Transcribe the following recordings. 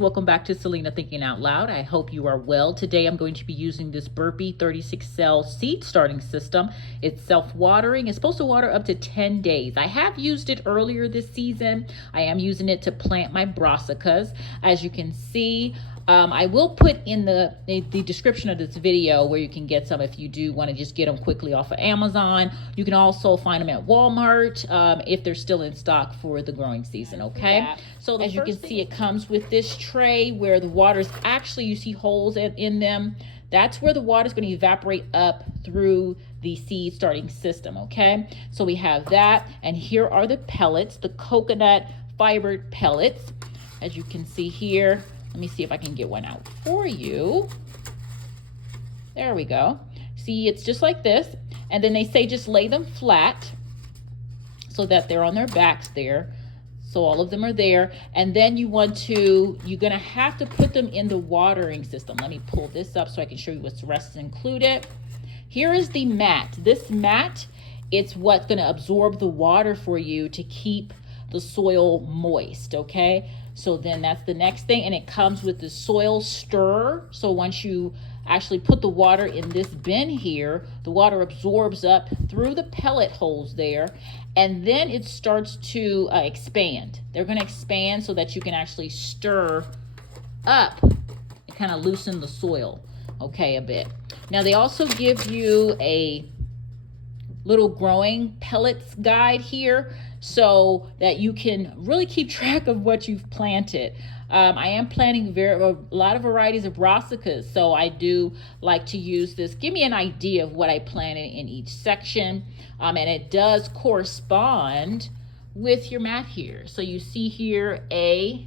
Welcome back to Selena Thinking Out Loud. I hope you are well. Today I'm going to be using this Burpee 36 cell seed starting system. It's self-watering. It's supposed to water up to 10 days. I have used it earlier this season. I am using it to plant my brassicas. As you can see, I will put in the description of this video where you can get some if you do want to just get them quickly off of Amazon. You can also find them at Walmart if they're still in stock for the growing season, okay? So as you can see, it comes with this tray where the water's actually, you see holes in them. That's where the water is going to evaporate up through the seed starting system, okay? So we have that, and here are the pellets, the coconut fibered pellets. As you can see here, let me see if I can get one out for you. There we go. See, it's just like this. And then they say just lay them flat so that they're on their backs there. So all of them are there. And then you're gonna have to put them in the watering system. Let me pull this up so I can show you what's rest included. Here is the mat. This mat, it's what's gonna absorb the water for you to keep the soil moist, okay? So then that's the next thing, and it comes with the soil stirrer. So once you actually put the water in this bin here, the water absorbs up through the pellet holes there, and then it starts to expand. They're going to expand so that you can actually stir up and kind of loosen the soil, okay, a bit. Now they also give you a little growing pellets guide here so that you can really keep track of what you've planted. I am planting a lot of varieties of brassicas, so I do like to use this. Give me an idea of what I planted in each section, and it does correspond with your mat here. So you see here A,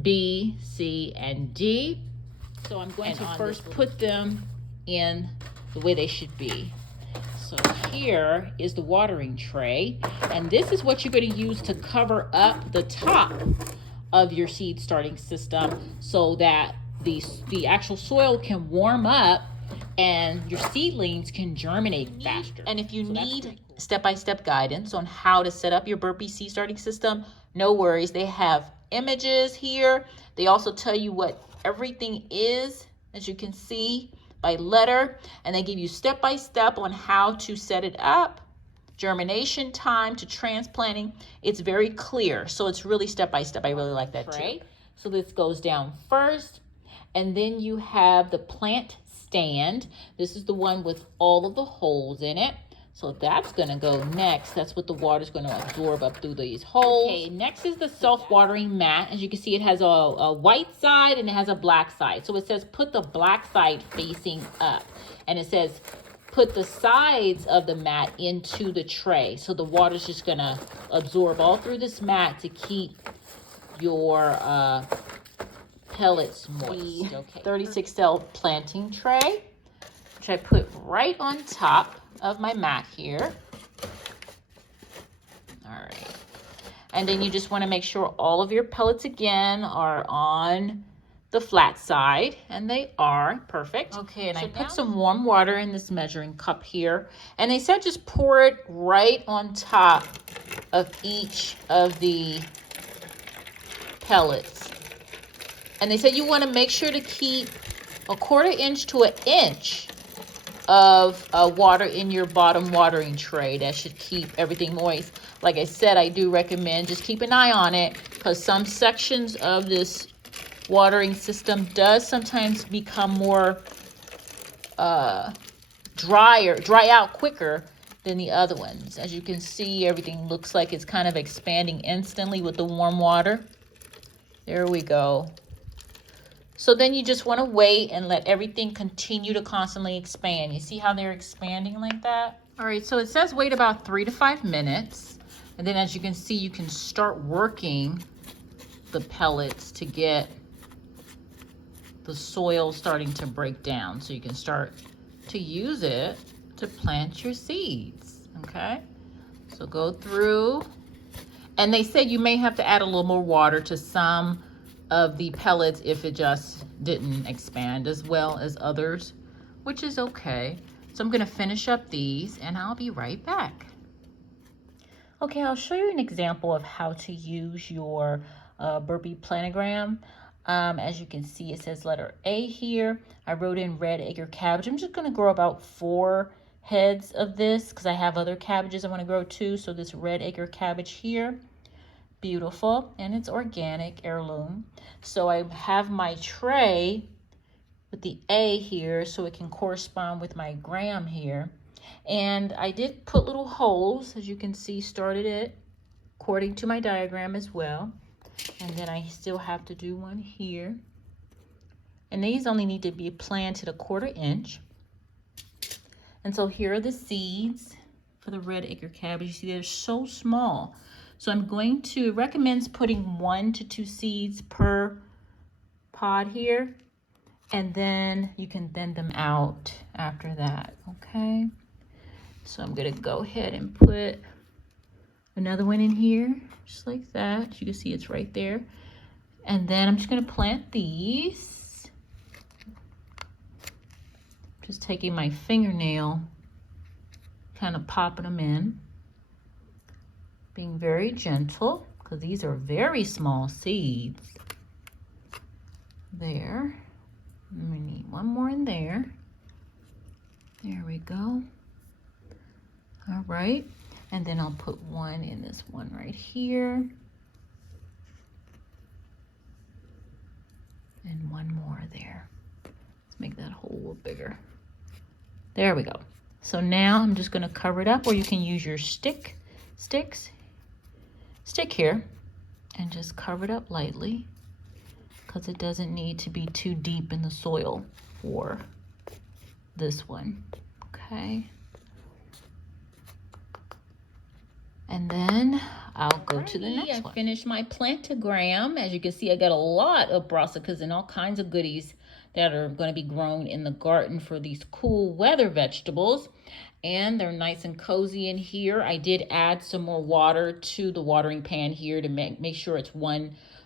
B, C, and D. So I'm going to first put them in the way they should be. So here is the watering tray, and this is what you're going to use to cover up the top of your seed starting system so that the actual soil can warm up and your seedlings can germinate faster. And if you need step-by-step guidance on how to set up your Burpee seed starting system, no worries. They have images here. They also tell you what everything is, as you can see, by letter, and they give you step-by-step on how to set it up, germination time to transplanting. It's very clear, so it's really step-by-step. I really like that too. So this goes down first, and then you have the plant stand. This is the one with all of the holes in it. So that's gonna go next. That's what the water's gonna absorb up through these holes. Okay, next is the self-watering mat. As you can see, it has a white side and it has a black side. So it says put the black side facing up. And it says put the sides of the mat into the tray. So the water's just gonna absorb all through this mat to keep your pellets moist. Okay. 36 cell planting tray, which I put right on top of my mat here. All right. And then you just want to make sure all of your pellets again are on the flat side, and they are perfect. Okay, and so I put some warm water in this measuring cup here, and they said just pour it right on top of each of the pellets. And they said you want to make sure to keep a 1/4 inch to 1 inch of water in your bottom watering tray. That should keep everything moist. Like I said, I do recommend just keep an eye on it, because some sections of this watering system does sometimes become more dry out quicker than the other ones. As you can see, everything looks like it's kind of expanding instantly with the warm water. There we go. So then you just want to wait and let everything continue to constantly expand. You see how they're expanding like that? All right, so it says wait about 3 to 5 minutes. And then as you can see, you can start working the pellets to get the soil starting to break down. So you can start to use it to plant your seeds, okay? So go through. And they said you may have to add a little more water to some of the pellets if it just didn't expand as well as others, which is okay. So I'm gonna finish up these and I'll be right back. Okay, I'll show you an example of how to use your Burpee planogram. As you can see, it says letter A here. I wrote in red acre cabbage. I'm just going to grow about 4 heads of this because I have other cabbages I want to grow too. So this red acre cabbage here, beautiful, and it's organic, heirloom. So I have my tray with the A here so it can correspond with my gram here. And I did put little holes, as you can see, started it according to my diagram as well. And then I still have to do one here. And these only need to be planted 1/4 inch. And so here are the seeds for the red acre cabbage. You see they're so small. So I'm going to recommend putting 1 to 2 seeds per pod here. And then you can thin them out after that, okay? So I'm gonna go ahead and put another one in here, just like that. You can see it's right there. And then I'm just gonna plant these. Just taking my fingernail, kind of popping them in. Being very gentle, because these are very small seeds. There. And we need one more in there. There we go. All right. And then I'll put one in this one right here. And one more there. Let's make that hole a little bigger. There we go. So now I'm just gonna cover it up, or you can use your stick here and just cover it up lightly because it doesn't need to be too deep in the soil for this one, okay? And then I'll go to the next one. I finished my plantogram. As you can see, I got a lot of brassicas and all kinds of goodies that are going to be grown in the garden for these cool weather vegetables. And they're nice and cozy in here. I did add some more water to the watering pan here to make sure it's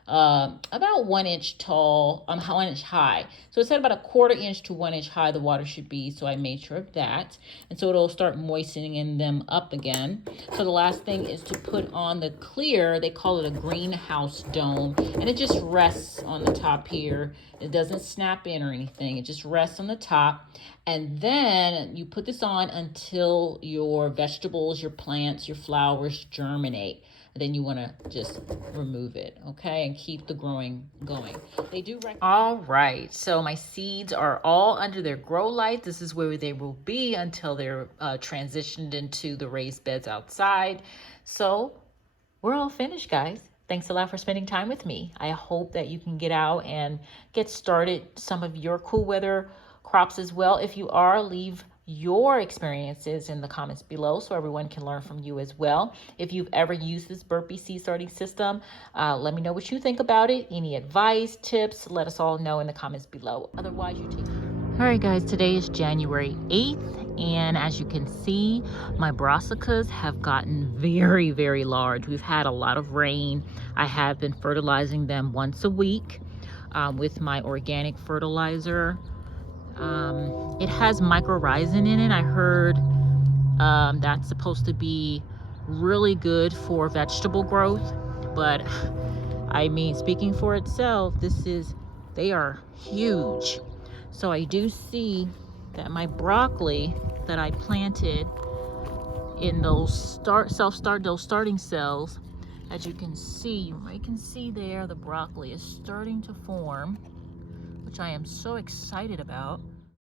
about 1 inch tall, 1 inch high. So it said about 1/4 inch to 1 inch high the water should be, so I made sure of that. And so it'll start moistening them up again. So the last thing is to put on the clear, they call it a greenhouse dome, and it just rests on the top here. It doesn't snap in or anything, it just rests on the top. And then you put this on until your vegetables, your plants, your flowers germinate. Then you want to just remove it, okay, and keep the growing going. They do all right, so my seeds are all under their grow light. This is where they will be until they're transitioned into the raised beds outside. So we're all finished, guys. Thanks a lot for spending time with me. I hope that you can get out and get started some of your cool weather crops as well. If you are, leave your experiences in the comments below so everyone can learn from you as well. If you've ever used this Burpee seed starting system, let me know what you think about it. Any advice, tips, let us all know in the comments below. Otherwise, you take care. All right, guys, today is January 8th, and as you can see, my brassicas have gotten very, very large. We've had a lot of rain. I have been fertilizing them once a week with my organic fertilizer. It has mycorrhizin in it. I heard that's supposed to be really good for vegetable growth, but I mean, speaking for itself, they are huge. So I do see that my broccoli that I planted in those starting cells, as you can see, you can see there, the broccoli is starting to form, which I am so excited about.